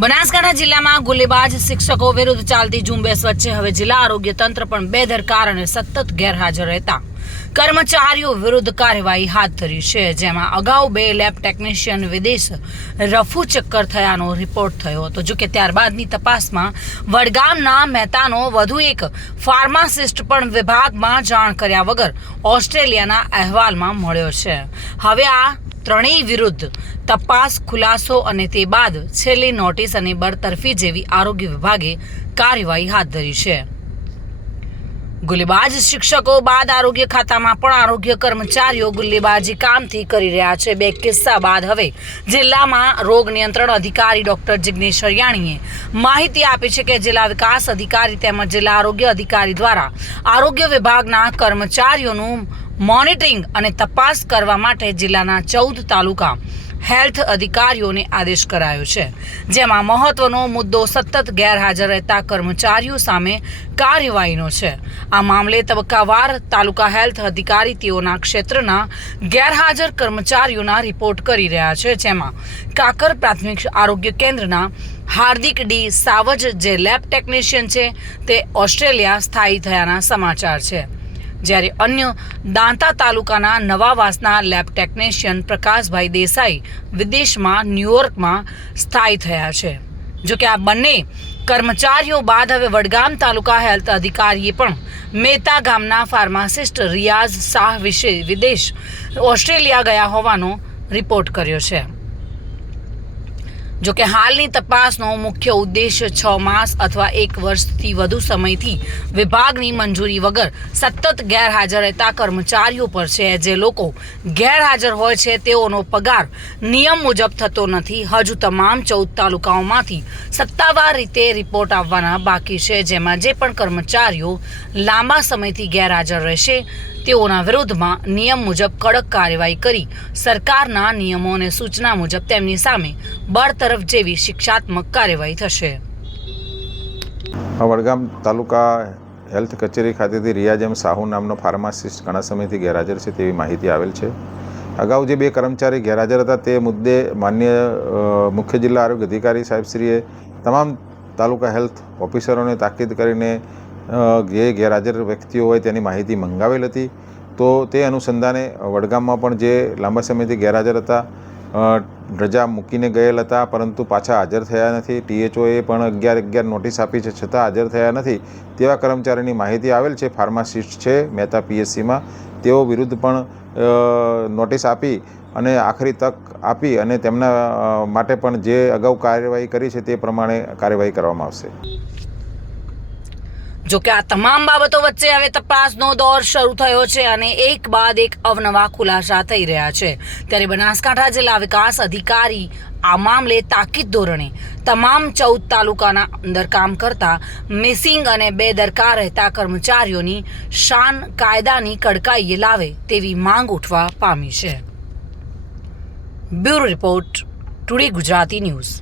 બનાસકાંઠા જિલ્લામાં ગુલેબાજ શિક્ષકો વિરુદ્ધ ચાલતી ઝુંબેશ વચ્ચે હવે જિલ્લા આરોગ્ય તંત્ર પણ બેદરકાર અને સતત ગેરહાજર રહેતા કર્મચારીઓ વિરુદ્ધ કાર્યવાહી હાથ ધરી છે, જેમાં અગાઉ 2 લેબ ટેકનિશિયન વિદેશ રફુ ચક્કર થયાનો રિપોર્ટ થયો હતો. જોકે ત્યારબાદની તપાસમાં વડગામના મહેતાનો વધુ એક ફાર્માસિસ્ટ પણ વિભાગમાં જાણ કર્યા વગર ઓસ્ટ્રેલિયાના અહેવાલમાં મળ્યો છે. હવે આ ત્રણેય વિરુદ્ધ તપાસ, ખુલાસો અને તે બાદ છેલ્લી નોટિસ અને બરતરફી જેવી આરોગ્ય વિભાગે કાર્યવાહી હાથ ધરી છે. ગુલેબાજ શિક્ષકો બાદ આરોગ્ય ખાતામાં પણ આરોગ્ય કર્મચારીઓ ગુલેબાજી કામથી કરી રહ્યા છે. 2 કિસ્સા બાદ હવે જિલ્લામાં રોગ નિયંત્રણ અધિકારી ડોક્ટર જિગ્નેશ હરિયાણીએ માહિતી આપી છે કે જિલ્લા વિકાસ અધિકારી તેમજ જિલ્લા આરોગ્ય અધિકારી દ્વારા આરોગ્ય વિભાગના કર્મચારીઓનું મોનિટરિંગ અને તપાસ કરવા માટે જિલ્લાના 14 તાલુકા હેલ્થ અધિકારીઓને આદેશ કરાયો છે, જેમાં મહત્વનો મુદ્દો સતત ગેરહાજર રહેતા કર્મચારીઓ સામે કાર્યવાહીનો છે. આ મામલે તબક્કાવાર તાલુકા હેલ્થ અધિકારી તેઓના ક્ષેત્રના ગેરહાજર કર્મચારીઓના રિપોર્ટ કરી રહ્યા છે, જેમાં કાકર પ્રાથમિક આરોગ્ય કેન્દ્રના હાર્દિક ડી સાવજ જે લેબ ટેકનિશિયન છે તે ઓસ્ટ્રેલિયા સ્થાયી થયાના સમાચાર છે, જ્યારે અન્ય દાંતા તાલુકાના નવાવાસના લેબ ટેકનિશિયન પ્રકાશભાઈ દેસાઈ વિદેશમાં ન્યૂયોર્કમાં સ્થાયી થયા છે. જોકે આ બંને કર્મચારીઓ બાદ હવે વડગામ તાલુકા હેલ્થ અધિકારીએ પણ મેતા ગામના ફાર્માસિસ્ટ રિયાઝ શાહ વિશે વિદેશ ઓસ્ટ્રેલિયા ગયા હોવાનો રિપોર્ટ કર્યો છે. જોકે હાલની તપાસનો મુખ્ય ઉદ્દેશ્ય 6 માસ અથવા 1 વર્ષથી વધુ સમયથી વિભાગની મંજૂરી વગર સતત ગેરહાજર રહેતા કર્મચારીઓ પર છે. જે લોકો ગેરહાજર હોય છે તેઓનો પગાર નિયમ મુજબ થતો નથી. હજુ તમામ 14 તાલુકાઓમાંથી સત્તાવાર રીતે રિપોર્ટ આવવાના બાકી છે, જેમાં જે પણ કર્મચારીઓ લાંબા સમયથી ગેરહાજર રહેશે તેઓના વિરુદ્ધમાં નિયમ મુજબ કડક કાર્યવાહી કરી સરકારના નિયમો અને સૂચના મુજબ તેમની સામે બરતરફ જેવી શિક્ષાત્મક કાર્યવાહી થશે. વડગામ તાલુકા હેલ્થ કચેરી ખાતેથી રિયાઝ સાહુ નામનો ફાર્માસિસ્ટ ઘણા સમયથી ગેરહાજર છે તેવી માહિતી આવેલ છે. અગાઉ જે 2 કર્મચારી ગેરહાજર હતા તે મુદ્દે માન્ય મુખ્ય જિલ્લા આરોગ્ય અધિકારી સાહેબશ્રીએ તમામ તાલુકા હેલ્થ ઓફિસરોને તાકીદ કરીને જે ગેરહાજર વ્યક્તિઓ હોય તેની માહિતી મંગાવેલ હતી. તો તે અનુસંધાને વડગામમાં પણ જે લાંબા સમયથી ગેરહાજર હતા, રજા મૂકીને ગયેલ હતા પરંતુ પાછા હાજર થયા નથી, THOએ પણ 11 નોટિસ આપી છે છતાં હાજર થયા નથી તેવા કર્મચારીની માહિતી આવેલ છે. ફાર્માસિસ્ટ છે મહેતા PSCમાં, તેઓ વિરુદ્ધ પણ નોટિસ આપી અને આખરી તક આપી અને તેમના માટે પણ જે અગાઉ કાર્યવાહી કરી છે તે પ્રમાણે કાર્યવાહી કરવામાં આવશે. જોકે આ તમામ બાબતો વચ્ચે હવે તપાસનો દોર શરૂ થયો છે અને એક બાદ એક અવનવા ખુલાસા થઈ રહ્યા છે. ત્યારે બનાસકાંઠા જિલ્લા વિકાસ અધિકારી આ મામલે તાકીદ ધોરણે તમામ 14 તાલુકાના અંદર કામ કરતા મિસિંગ અને બેદરકાર રહેતા કર્મચારીઓની શાન કાયદાની કડકાઈએ લાવે તેવી માંગ ઉઠવા પામી છે. Bureau report, today Gujarati news.